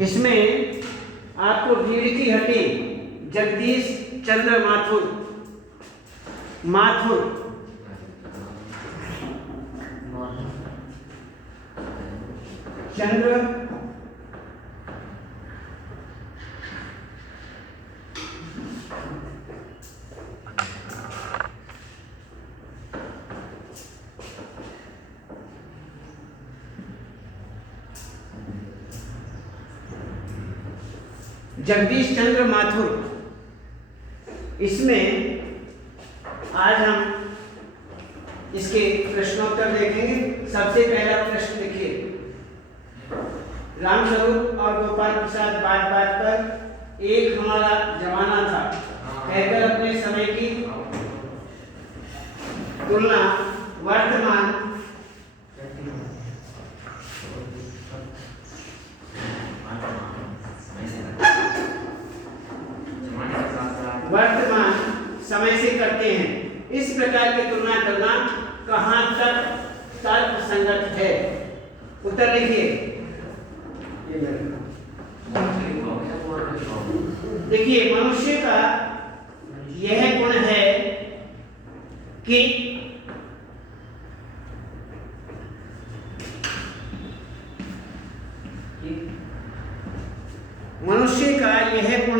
इसमें आपको रीढ़ की हड्डी जगदीश चंद्र माथुर चंद्र जगदीश चंद्र माथुर, इसमें आज हम इसके प्रश्नोत्तर देखेंगे। सबसे पहला प्रश्न देखिए, रामस्वरूप और गोपाल प्रसाद बात बात पर एक हमारा जमाना था कहकर अपने समय की तुलना वर्तमान समय से करते हैं। इस प्रकार की तुलना करना कहां तक तर्क संगत है? उत्तर लिखिए। देखिए, मनुष्य का यह गुण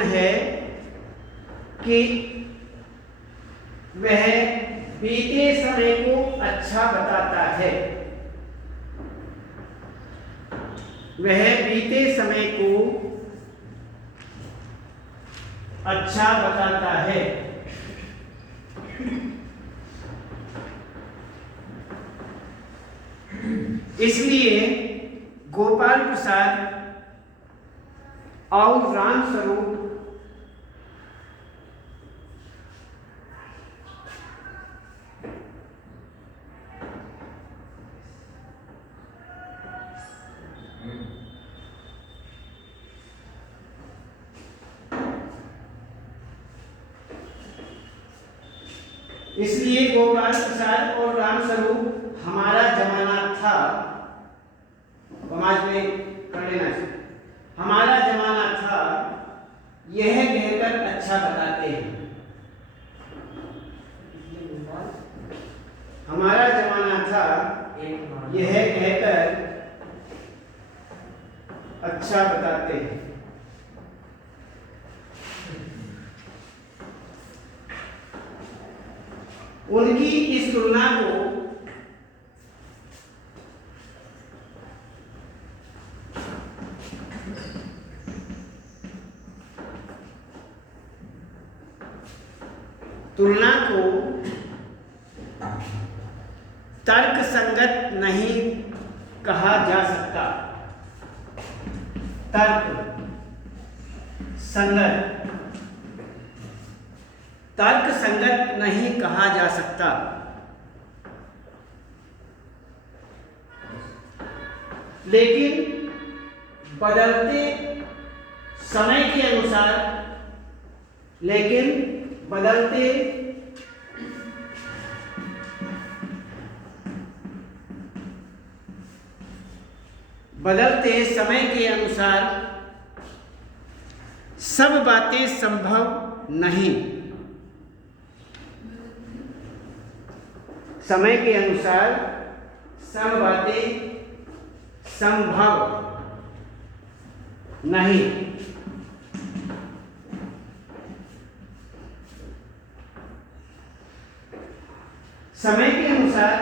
है कि वह बीते समय को अच्छा बताता है। वह बीते समय को अच्छा बताता है। इसलिए गोपाल प्रसाद और रामस्वरूप और रामस्वरूप हमारा जमाना था। समाज में कर लेना चाहिए, हमारा जमाना था यह कहकर अच्छा बताते हैं। हमारा जमाना था यह कहकर अच्छा बताते हैं। उनकी इस तुलना को तर्क संगत नहीं कहा जा सकता। तर्क संगत नहीं कहा जा सकता। लेकिन बदलते समय के अनुसार बदलते समय के अनुसार सब बातें संभव नहीं। समय के अनुसार सब बातें संभव नहीं। समय के अनुसार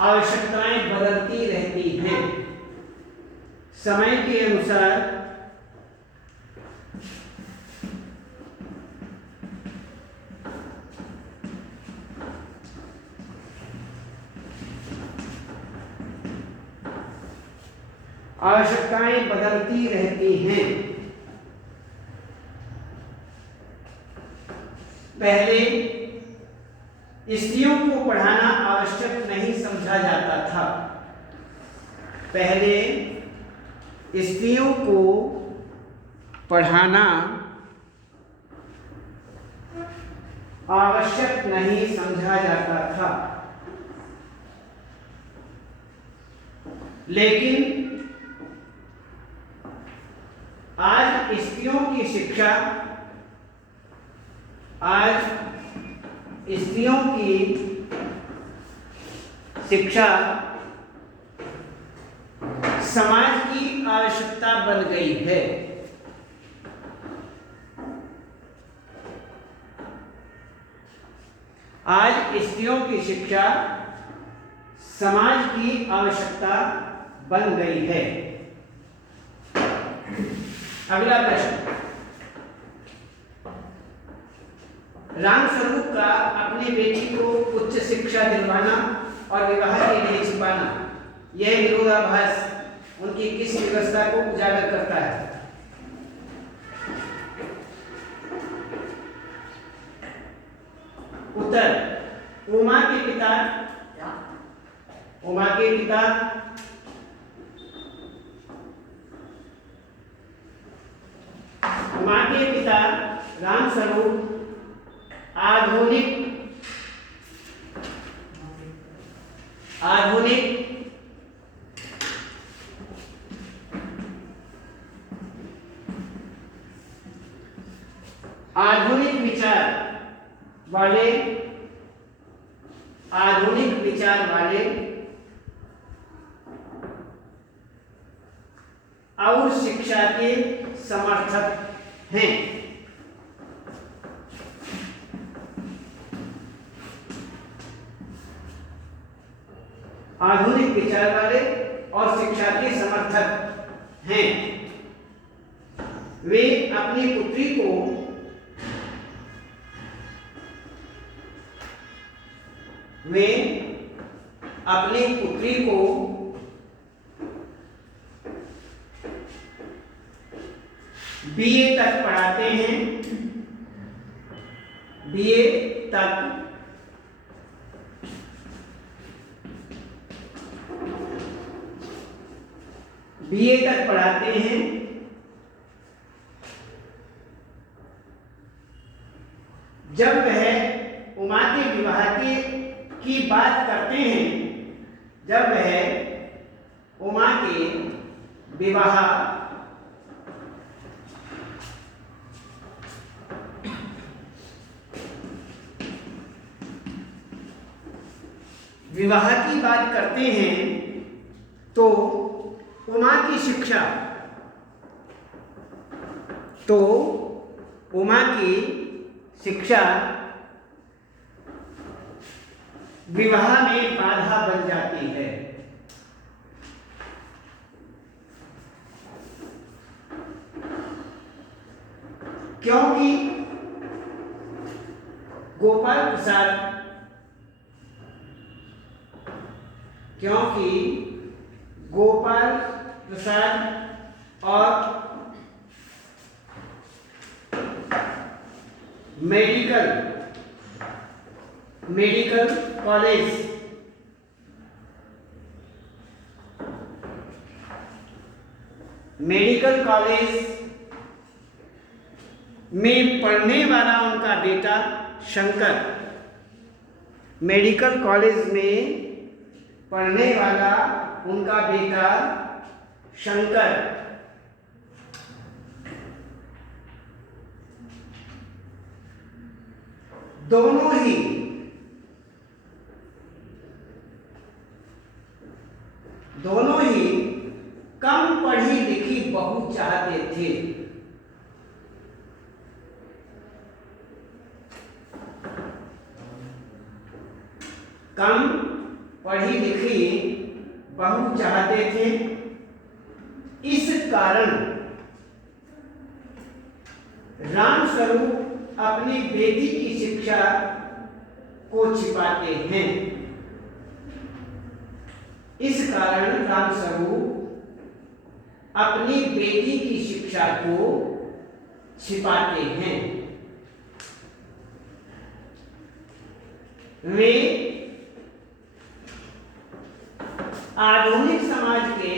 आवश्यकताएं बदलती रहती हैं। समय के अनुसार आवश्यकताएं बदलती रहती हैं। पहले स्त्रियों को पढ़ाना आवश्यक नहीं समझा जाता था। पहले स्त्रियों को पढ़ाना आवश्यक नहीं समझा जाता था। लेकिन आज स्त्रियों की शिक्षा, आज स्त्रियों की शिक्षा समाज की आवश्यकता बन गई है। आज स्त्रियों की शिक्षा समाज की आवश्यकता बन गई है। अगला प्रश्न, रामस्वरूप का अपनी बेटी को उच्च शिक्षा दिलवाना और विवाह के लिए छिपाना, यह विरोधाभास उनकी किस व्यवस्था को उजागर करता है? उत्तर, उमा के पिता, उमा के पिता उमा के पिता रामस्वरूप आधुनिक आधुनिक विचार वाले और शिक्षा के समर्थक हैं। आधुनिक विचार वाले और शिक्षा के समर्थक हैं। वे अपनी पुत्री को बीए तक पढ़ाते हैं, बीए तक पढ़ाते हैं। जब वह उमा के विवाह की बात करते हैं, जब वह उमा के विवाह की बात करते हैं तो उमा की शिक्षा विवाह में बाधा बन जाती है। क्योंकि गोपाल प्रसाद और मेडिकल कॉलेज में पढ़ने वाला उनका बेटा शंकर, मेडिकल कॉलेज में पढ़ने वाला उनका बेटा शंकर दोनों ही कम पढ़ी लिखी बहू चाहते थे। कम पढ़ी लिखी बहू चाहते थे। इस कारण रामस्वरूप अपनी बेटी की शिक्षा को छिपाते हैं। इस कारण रामस्वरूप अपनी बेटी की शिक्षा को छिपाते हैं। वे आधुनिक समाज के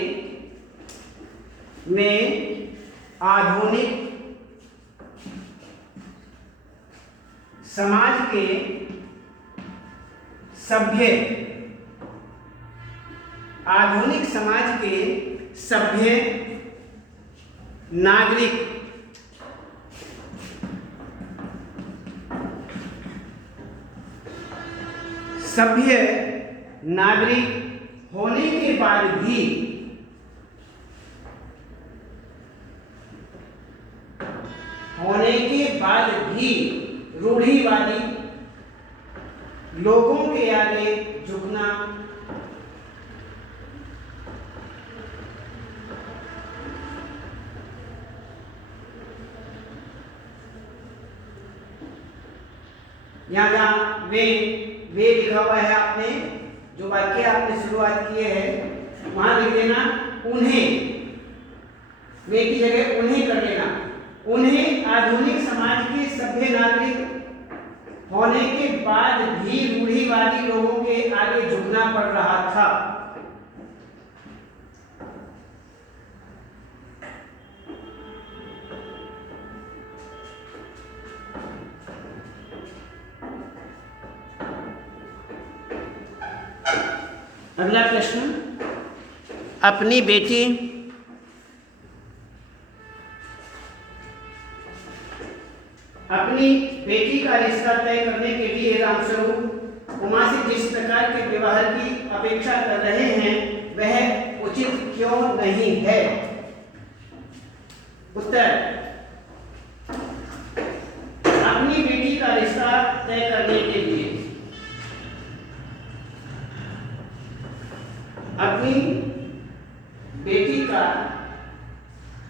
सभ्य नागरिक सभ्य नागरिक होने के बाद भी रूढ़िवादी लोगों के आगे झुकना यहाँ वे लिखा हुआ है, आपने जो वाक्य आपने शुरुआत किए हैं वहां लिख देना उन्हें, वे की जगह उन्हें कर लेना। उन्हें आधुनिक समाज के सभ्य नागरिक होने के बाद भी रूढ़िवादी लोगों के आगे झुकना पड़ रहा था। अगला प्रश्न, अपनी बेटी का रिश्ता तय करने के लिए रामस्वरूप उमा से जिस प्रकार के व्यवहार की अपेक्षा कर रहे हैं वह उचित क्यों नहीं है? उत्तर, अपनी बेटी का रिश्ता तय करने के लिए अपनी बेटी का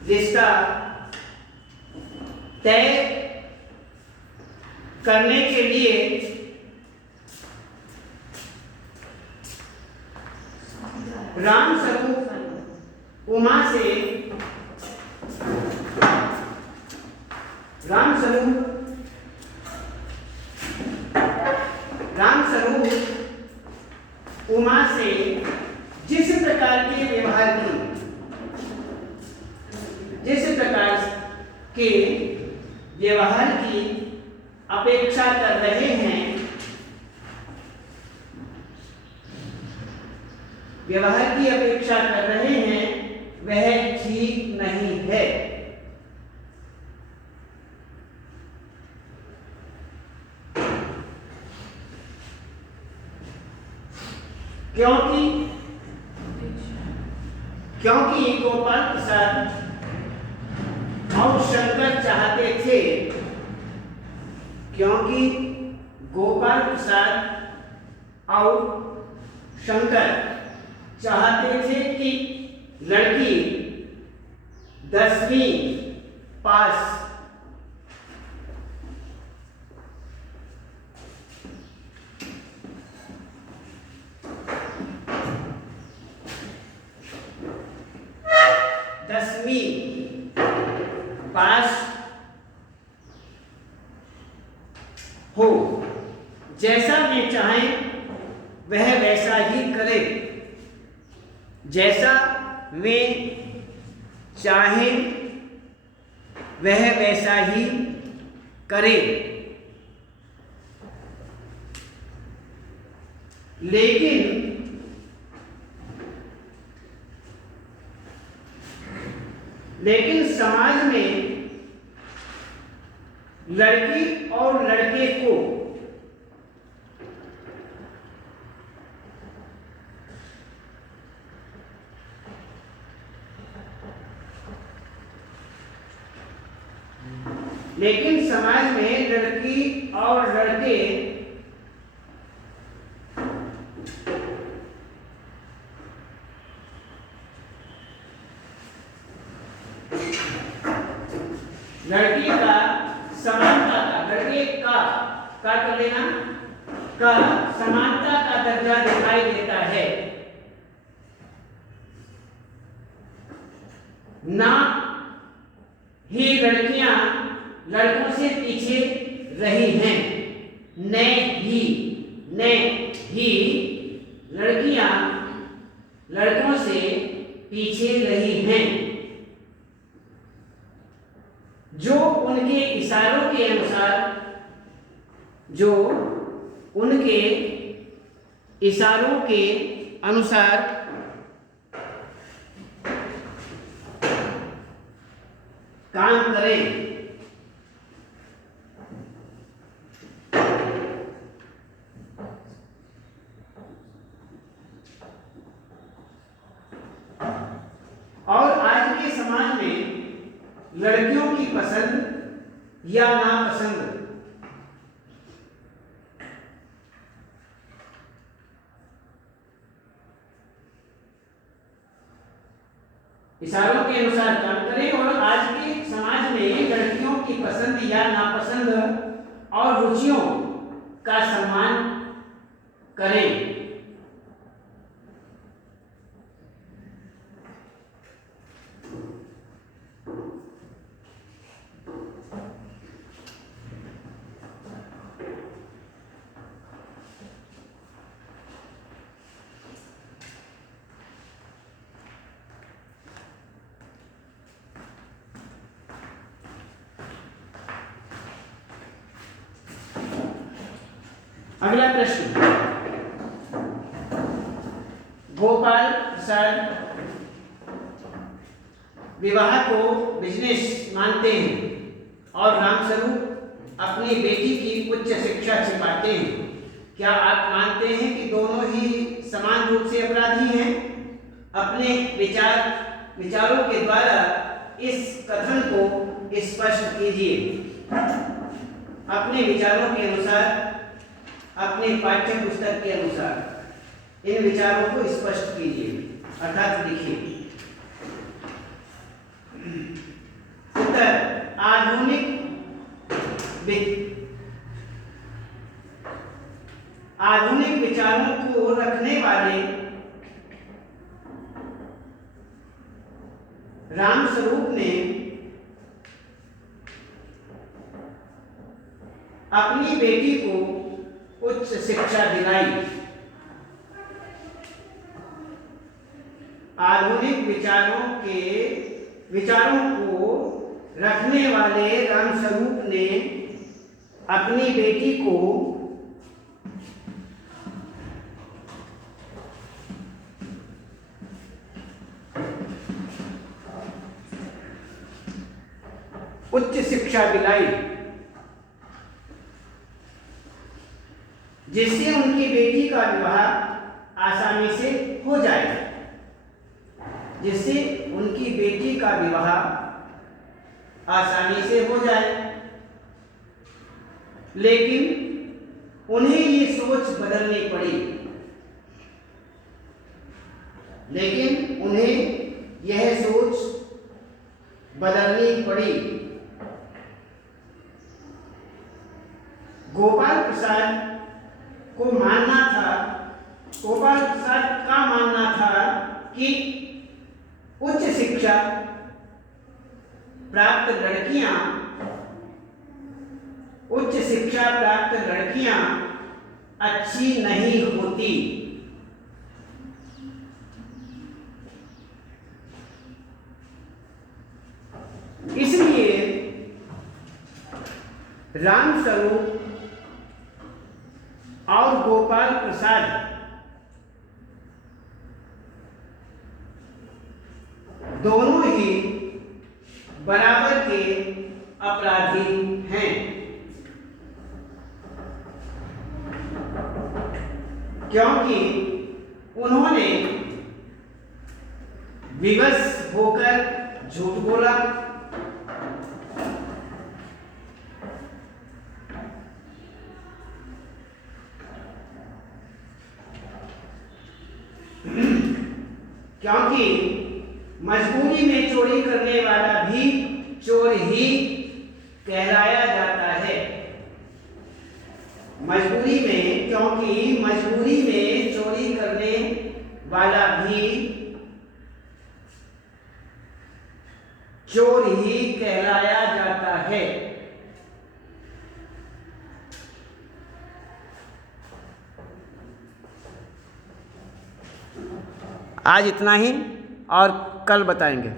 रिश्ता तय करने के लिए रामस्वरूप उमा से जिस प्रकार के व्यवहार की अपेक्षा कर रहे हैं वह ठीक नहीं है। क्योंकि गोपाल प्रसाद और शंकर चाहते थे कि लड़की 10वीं पास हो, जैसा वे चाहें वह वैसा ही करे, जैसा वे चाहें वह वैसा ही करे। लेकिन समाज में लड़की और लड़के को लड़की का समानता का कर लेना का समानता का दर्जा दिखाई देता है, ना ही लड़कियां लड़कों से पीछे रही हैं, न ही लड़कियां लड़कों से पीछे रही हैं। जो उनके इशारों के अनुसार काम करें। और आज के समाज में लड़कियों की पसंद या नापसंद, इशारों के अनुसार काम करें। और आज के समाज में लड़कियों की पसंद या नापसंद और रुचियों का सम्मान करें। अगला प्रश्न, गोपाल प्रसाद विवाह को बिजनेस मानते हैं और रामस्वरूप अपनी बेटी की उच्च शिक्षा से पाते हैं। क्या आप मानते हैं कि दोनों ही समान रूप से अपराधी हैं? अपने विचारों के द्वारा इस कथन को स्पष्ट कीजिए। अपने विचारों के अनुसार, अपने पाठ्य पुस्तक के अनुसार इन विचारों को स्पष्ट कीजिए, अर्थात लिखिए। उत्तर, आधुनिक विचारों को रखने वाले रामस्वरूप ने अपनी बेटी को उच्च शिक्षा दिलाई। आधुनिक विचारों को रखने वाले रामस्वरूप ने अपनी बेटी को उच्च शिक्षा दिलाई, जिससे उनकी बेटी का विवाह आसानी से हो जाए। जिससे उनकी बेटी का विवाह आसानी से हो जाए। लेकिन उन्हें ये सोच बदलनी पड़ी। लेकिन उन्हें यह सोच बदलनी पड़ी। गोपाल प्रसाद का मानना था कि उच्च शिक्षा प्राप्त लड़कियां अच्छी नहीं होती। इसलिए रामस्वरूप और गोपाल प्रसाद दोनों ही बराबर के अपराधी हैं, क्योंकि उन्होंने विवश होकर झूठ बोला, क्योंकि मजबूरी में चोरी करने वाला भी चोर ही कहलाया जाता है। क्योंकि मजबूरी में चोरी करने वाला भी चोर ही कहलाया जाता है। आज इतना ही और कल बताएंगे।